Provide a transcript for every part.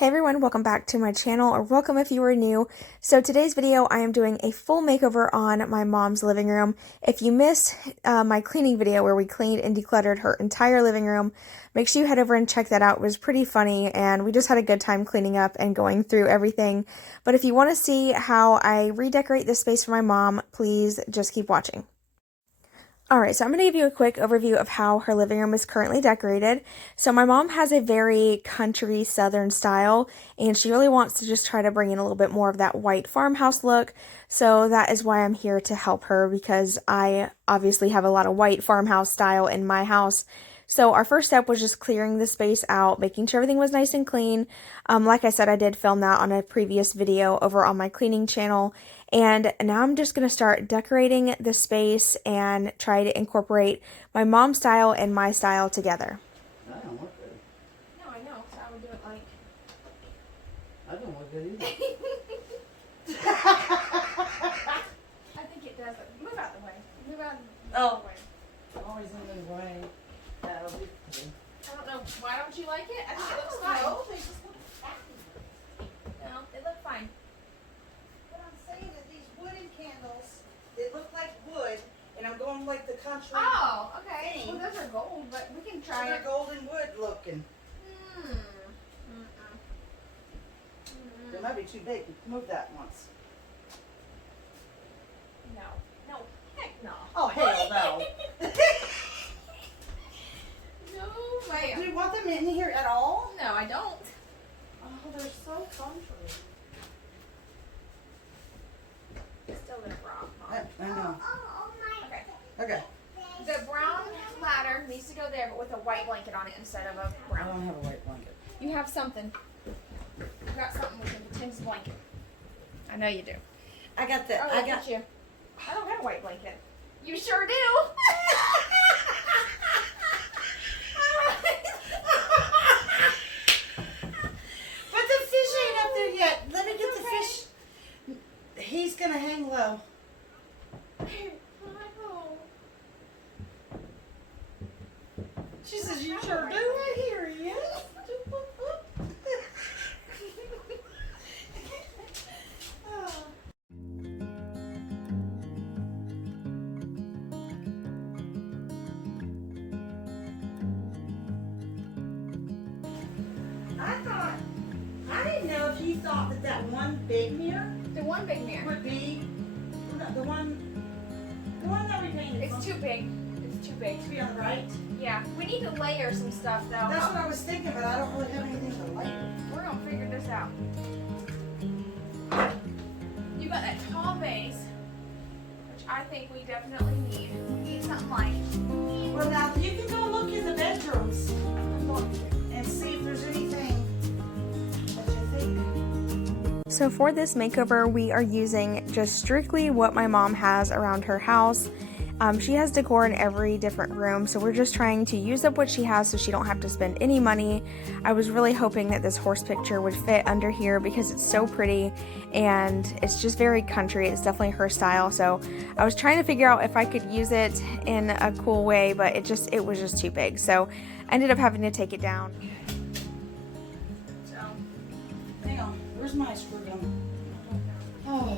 Hey everyone, welcome back to my channel, or welcome if you are new. So today's video, I am doing a full makeover on my mom's living room. If you missed my cleaning video where we cleaned and decluttered her entire living room, make sure you head over and check that out. It was pretty funny and we just had a good time cleaning up and going through everything. But if you want to see how I redecorate this space for my mom, please just keep watching. Alright, so I'm going to give you a quick overview of how her living room is currently decorated. So my mom has a very country southern style, and she really wants to just try to bring in a little bit more of that white farmhouse look. So that is why I'm here to help her, because I obviously have a lot of white farmhouse style in my house. So our first step was just clearing the space out, making sure everything was nice and clean. Like I said, I did film that on a previous video over on my cleaning channel. And now I'm just going to start decorating the space and try to incorporate my mom's style and my style together. That don't look good. No, I know. So I would do it like... That don't look good either. I think it does. Move out the way. Move out Oh. the way. Always in the way. That'll be pretty. I don't know. Why don't you like it? I think it looks fine. They just look happy. No, they look fine. But I'm saying that these wooden candles, they look like wood, and I'm going like the country. Oh, okay. Thing. Well, those are gold, but we can try They're it. golden wood looking. They might be too big. Move that once. No. No. Heck no. Oh, hell no. No way. Do you want them in here at all? No, I don't. Oh, they're so country. It's still gonna rock, Mom. I know. Okay. Okay. The brown ladder needs to go there, but with a white blanket on it instead of a I brown. don't have a white blanket. You have something. You got something we can pretend is a blanket. I know you do. I got the. Oh, I look got at you. I don't have a white blanket. You sure do. But the fish ain't up there yet. Let me get the fish. He's gonna hang low. She says, "You sure do." I hear you. I didn't know if you thought that that one big mirror The one big mirror. would be the one that we painted. It's too big. It's too big. to be on the right. Yeah. We need to layer some stuff though. That's what I was thinking, but I don't really have anything to light. We're gonna figure this out. You got that tall base, which I think we definitely need. We need something light. Well, now you can go look in the bedrooms I'm going to. and see if there's anything that you think. So for this makeover, we are using just strictly what my mom has around her house. She has decor in every different room, so we're just trying to use up what she has so she don't have to spend any money. I was really hoping that this horse picture would fit under here because it's so pretty and it's just very country. It's definitely her style, so I was trying to figure out if I could use it in a cool way, but it was just too big, so I ended up having to take it down. So, Hang on, where's my screw gun? Oh.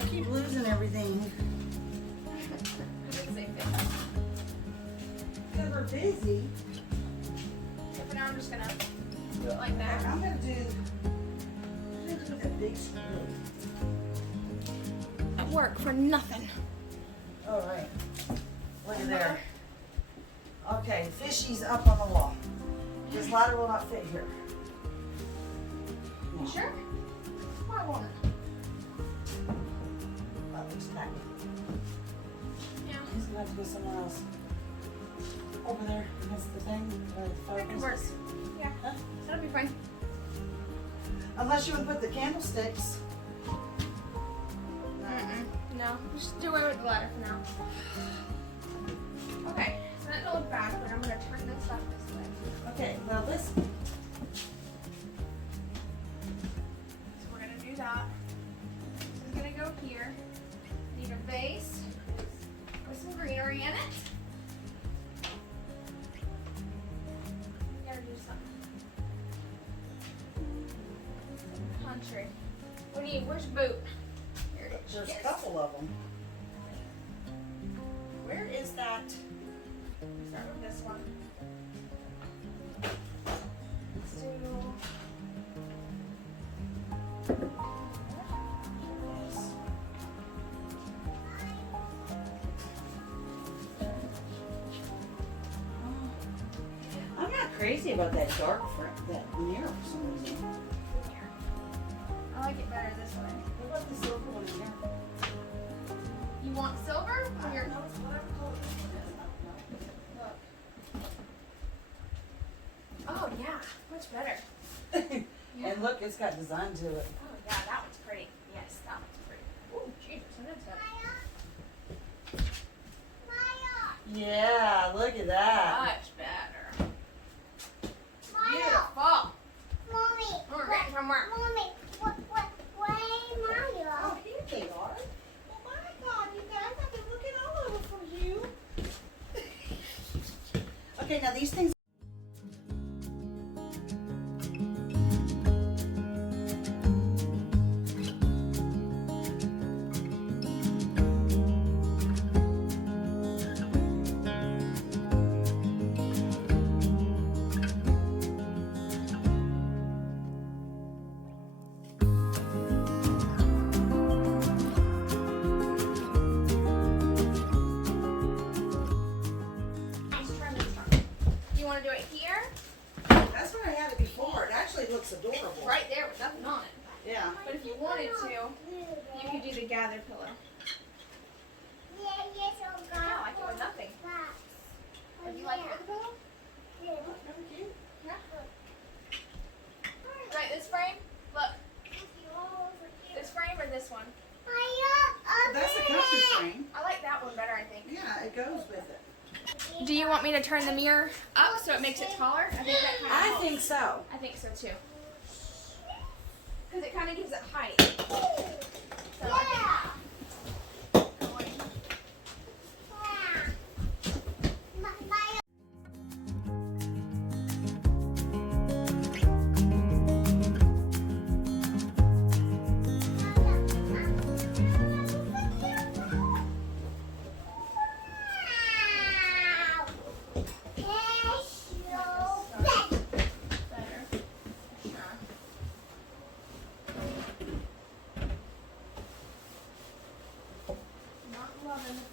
I keep losing everything. Because we're busy. for now I'm just gonna do it like that. I'm gonna do the big screw. At work for nothing. All right. Look at there. Okay, fishy's up on the wall. This ladder will not fit here. You sure? Why won't it? That looks tacky. Yeah. He's gonna have to go somewhere else. Over there, that's the thing. The That can work. fireplace. Yeah. Huh? That'll be fine. Unless you would put the candlesticks. No, just do away with the ladder for now. Okay, so that don't look bad, but I'm gonna turn this up this way. Okay, now this. So we're gonna do that. This is gonna go here. Need a vase with some greenery in it. country. Where's boot? Here it is. There's a couple of them. Where is that? Start with this one. Let's do. I'm not crazy about that dark that mirror for some reason. I like it better this way. What about the silver one here? You want silver? Or your... No, it's whatever color this one is. Look. Oh yeah, much better. And look, it's got design to it. Oh yeah, that one's pretty. Yes, that one's pretty. Ooh, Jesus, look at that. Yeah, look at that. Much better. Maya, Beautiful. Mommy, We're ready for more. Mommy, where Maya? Oh, here they are. Oh my God, you guys, I've been looking all over for you. Okay, now these things. You want to do it here? That's where I had it before. It actually looks adorable. It's right there with nothing on it. Yeah. But if you wanted to, you could do the gather pillow. Yes, oh I like it with nothing. Would you like it with a pillow? Yeah. Right, this frame? Look, this frame or this one? That's a custom frame. I like that one better, I think. Yeah, it goes with it. Do you want me to turn the mirror up so it makes it taller? I think that kind of I think so. I think so too. Because it kind of gives it height. So I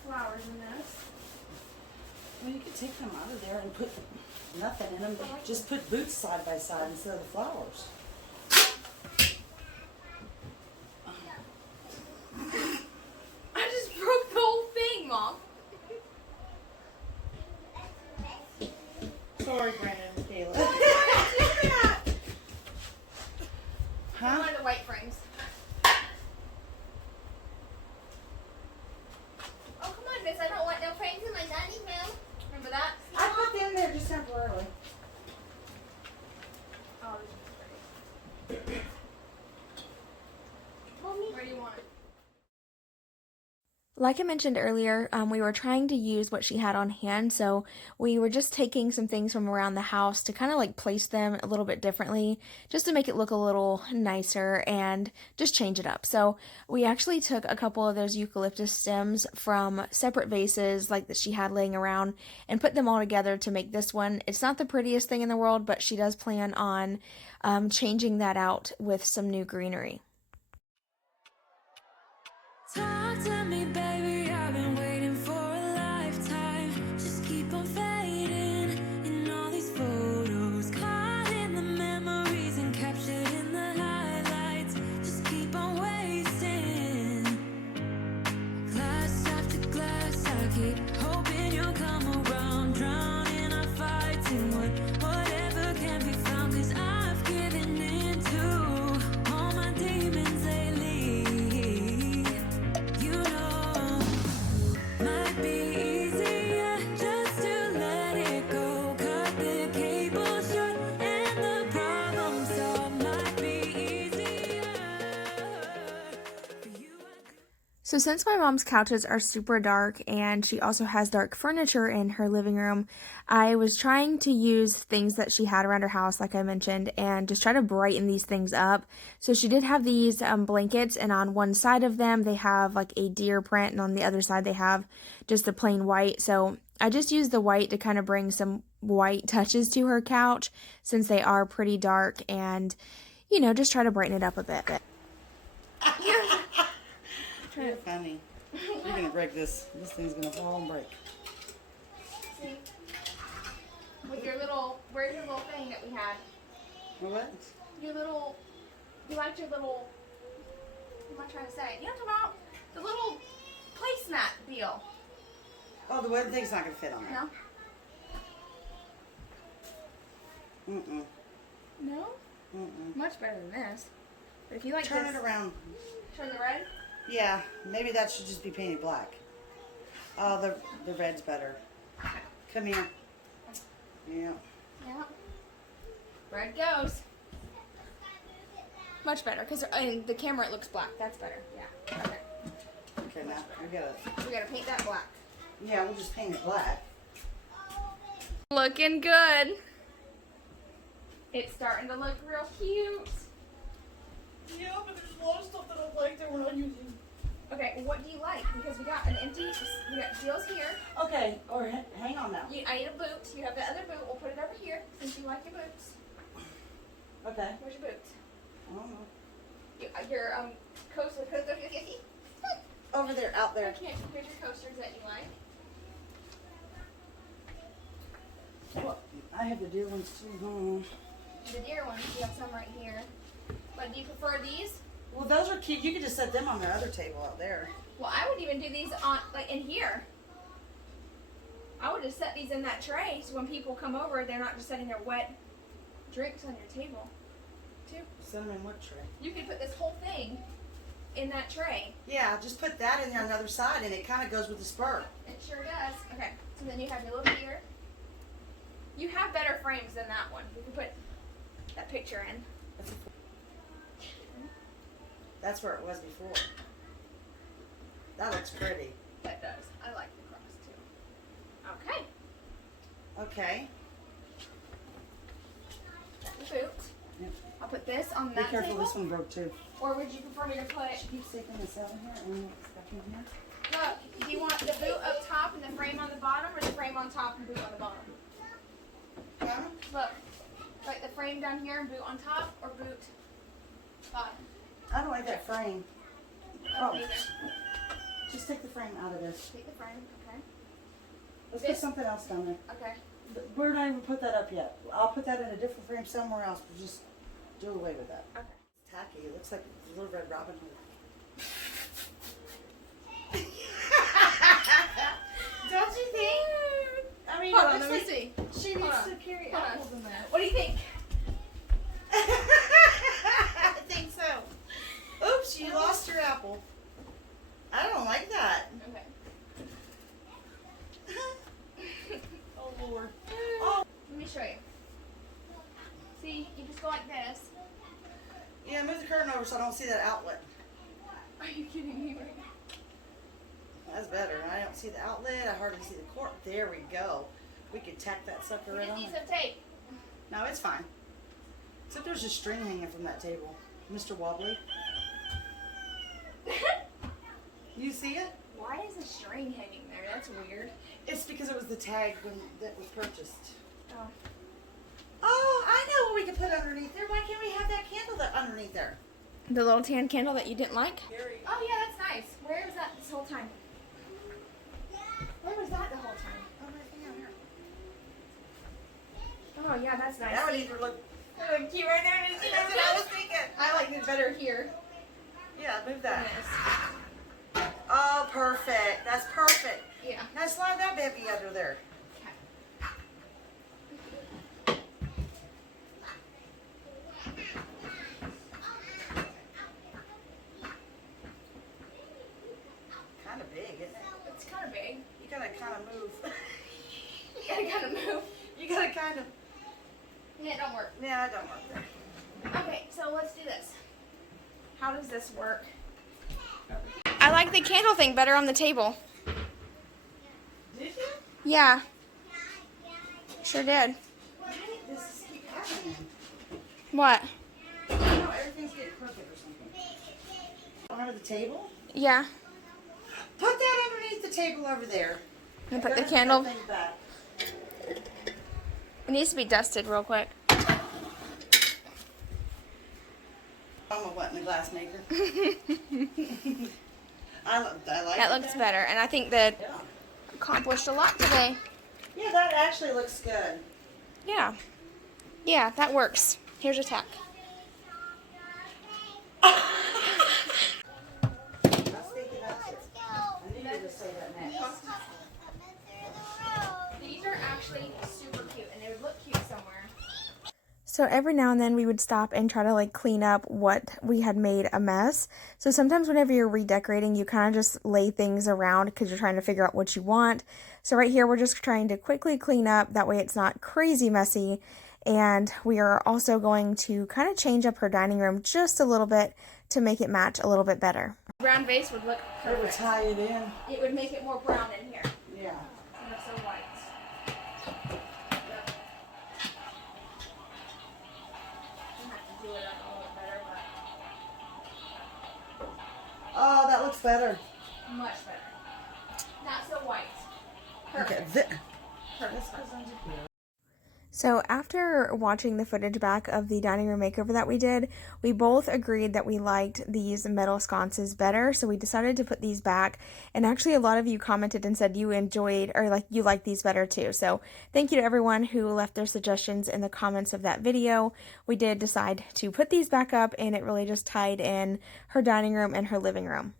flowers in this. Well, you could take them out of there and put nothing in them. Just put boots side by side instead of the flowers. I just broke the whole thing, Mom. Sorry, Brandon and Caleb. One of the white frames. Oh, come on, Miss. I don't want no frames in my dining room. Remember that? I put them there just temporarily. Oh, this is pretty. Where do you want it? Like I mentioned earlier, we were trying to use what she had on hand, so we were just taking some things from around the house to kind of like place them a little bit differently, just to make it look a little nicer and just change it up. So we actually took a couple of those eucalyptus stems from separate vases like that she had laying around and put them all together to make this one. It's not the prettiest thing in the world, but she does plan on changing that out with some new greenery. Talk to me, baby, I've been waiting for a lifetime. Just keep on fading in all these photos, caught in the memories and captured in the highlights. Just keep on wasting glass after glass. I keep hoping you'll come around, drowning our fights in whatever can be found. 'Cause I've given in to all my demons lately. Might be easier just to let it go. Cut the cable short and the problem solved. Might be easier for you. So since my mom's couches are super dark and she also has dark furniture in her living room, I was trying to use things that she had around her house, like I mentioned, and just try to brighten these things up. So she did have these blankets, and on one side of them they have like a deer print, and on the other side they have just the plain white. So I just used the white to kind of bring some white touches to her couch since they are pretty dark, and you know, just try to brighten it up a bit. You're funny. You're gonna break this. This thing's gonna fall and break. See? With your little, where's your little thing that we had? What? Your little, you liked your little, what am I trying to say? You know what I'm talking about? The little placemat deal. Oh, the wooden thing's not gonna fit on there. No? Mm-mm. No? Mm-mm. Much better than this. But if you like Turn this, it around. turn the red? Yeah, maybe that should just be painted black. Oh, the red's better. Come here. Yeah. Yeah. Red goes. Much better, because in the camera it looks black. That's better. Yeah. Okay. Okay, now We gotta paint that black. yeah, we'll just paint it black. Looking good. It's starting to look real cute. Yeah, but there's a lot of stuff that I like that we're not using. Okay, what do you like? Because we got deals here. Okay, or hang on now. I need a boot. You have the other boot. We'll put it over here since you like your boots. Okay. Where's your boots? I don't know. Your coaster. Over there, out there. Okay, here's your coasters that you like. Well, I have the deer ones too. The deer ones, you have some right here. But do you prefer these? Well, those are cute. You could just set them on their other table out there. Well, I would even do these on, like, in here. I would just set these in that tray so when people come over, they're not just setting their wet drinks on your table, too. Set them in what tray? You could put this whole thing in that tray. Yeah, just put that in there on the other side, and it kind of goes with the spur. It sure does. Okay, so then you have your little deer. You have better frames than that one. You can put that picture in. That's where it was before. That looks pretty. That does. I like the cross, too. Okay. Okay. The boot. Yep. I'll put this on Be that careful, table. this one broke too. Or would you prefer me to put... She keeps taking this out of here and stuff in here. Look, do you want the boot up top and the frame on the bottom, or the frame on top and boot on the bottom? Huh? Look, like the frame down here and boot on top, or boot bottom? I don't like that frame. Oh, Oh, neither. just take the frame out of this. Take the frame, okay. Let's put something else down there. Okay. We're not even put that up yet. I'll put that in a different frame somewhere else, but just do away with that. Okay. It's tacky. It looks like a little Red Robin Hood. Don't you think? I mean, Hold on, it let looks me see. like she Hold needs on. to carry Hold on. apples in there. What do you think? I think so. Oops, you lost your apple. I don't like that. Okay. Oh, Lord. Oh. Let me show you. See, you just go like this. Yeah, move the curtain over so I don't see that outlet. Are you kidding me right now? That's better. I don't see the outlet. I hardly see the cord. There we go. We could tack that sucker We right just on need there. some tape. No, it's fine. Except there's a string hanging from that table. Mr. Wobbly. You see it? Why is a string hanging there? That's weird. It's because it was the tag when that was purchased. Oh. Oh, I know what we can put underneath there. Why can't we have that candle that underneath there? The little tan candle that you didn't like? Gary. Oh yeah, that's nice. Where was that this whole time? Where was that the whole time? Oh, right here. Oh yeah, that's nice. That would either look. That look cute right there. Didn't you? That's what I was thinking. I like it better here. Yeah, move that. Yes. Oh, perfect. That's perfect. Yeah. Now slide that baby under there. Kind of big, isn't it? It's kind of big. You gotta kind of move. You gotta kind of move. You gotta kind of. Yeah, it don't work. Yeah, it don't work there. Okay, so let's do this. How does this work? I like the candle thing better on the table. Did you? Yeah. Sure did. Why did this keep happening? What? I don't know, everything's getting crooked or something. Under the table? Yeah. Put that underneath the table over there. And put the Gotta candle. that thing back. It needs to be dusted real quick. I'm a what in the glass maker. I like That looks better, and I think that Yeah. accomplished a lot today. Yeah, that actually looks good. Yeah. Yeah, that works. Here's a tack. I was thinking that's it. I knew you were to say that next. These are actually super cute, and they would look cute somewhere. So every now and then we would stop and try to like clean up what we had made a mess. So sometimes whenever you're redecorating, you kind of just lay things around because you're trying to figure out what you want. So right here, we're just trying to quickly clean up. That way it's not crazy messy. And we are also going to kind of change up her dining room just a little bit to make it match a little bit better. Brown vase would look It would tie it in. It would make it more brown in here. Yeah. Instead of so white. Oh, that looks better. Much better. Not so white. Okay. Perfect. So after watching the footage back of the dining room makeover that we did, we both agreed that we liked these metal sconces better, so we decided to put these back. And actually a lot of you commented and said you enjoyed, or like you liked these better too. So thank you to everyone who left their suggestions in the comments of that video. We did decide to put these back up, and it really just tied in her dining room and her living room.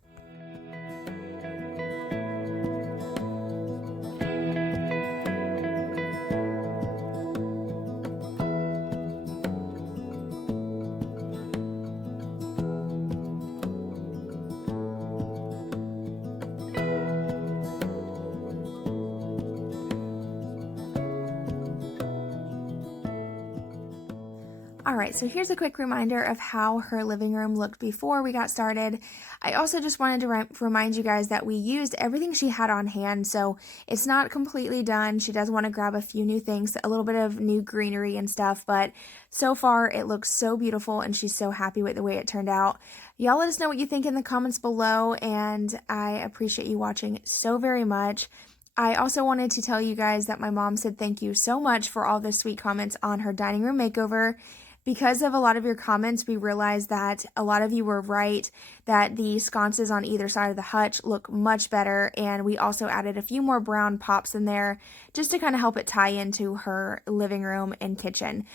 Alright, so here's a quick reminder of how her living room looked before we got started. I also just wanted to remind you guys that we used everything she had on hand, so it's not completely done. She does want to grab a few new things, a little bit of new greenery and stuff, but so far it looks so beautiful and she's so happy with the way it turned out. Y'all let us know what you think in the comments below, and I appreciate you watching so very much. I also wanted to tell you guys that my mom said thank you so much for all the sweet comments on her dining room makeover. Because of a lot of your comments, we realized that a lot of you were right, that the sconces on either side of the hutch look much better, and we also added a few more brown pops in there just to kind of help it tie into her living room and kitchen.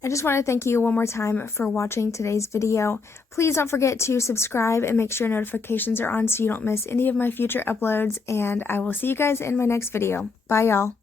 I just want to thank you one more time for watching today's video. Please don't forget to subscribe and make sure notifications are on so you don't miss any of my future uploads, and I will see you guys in my next video. Bye, y'all.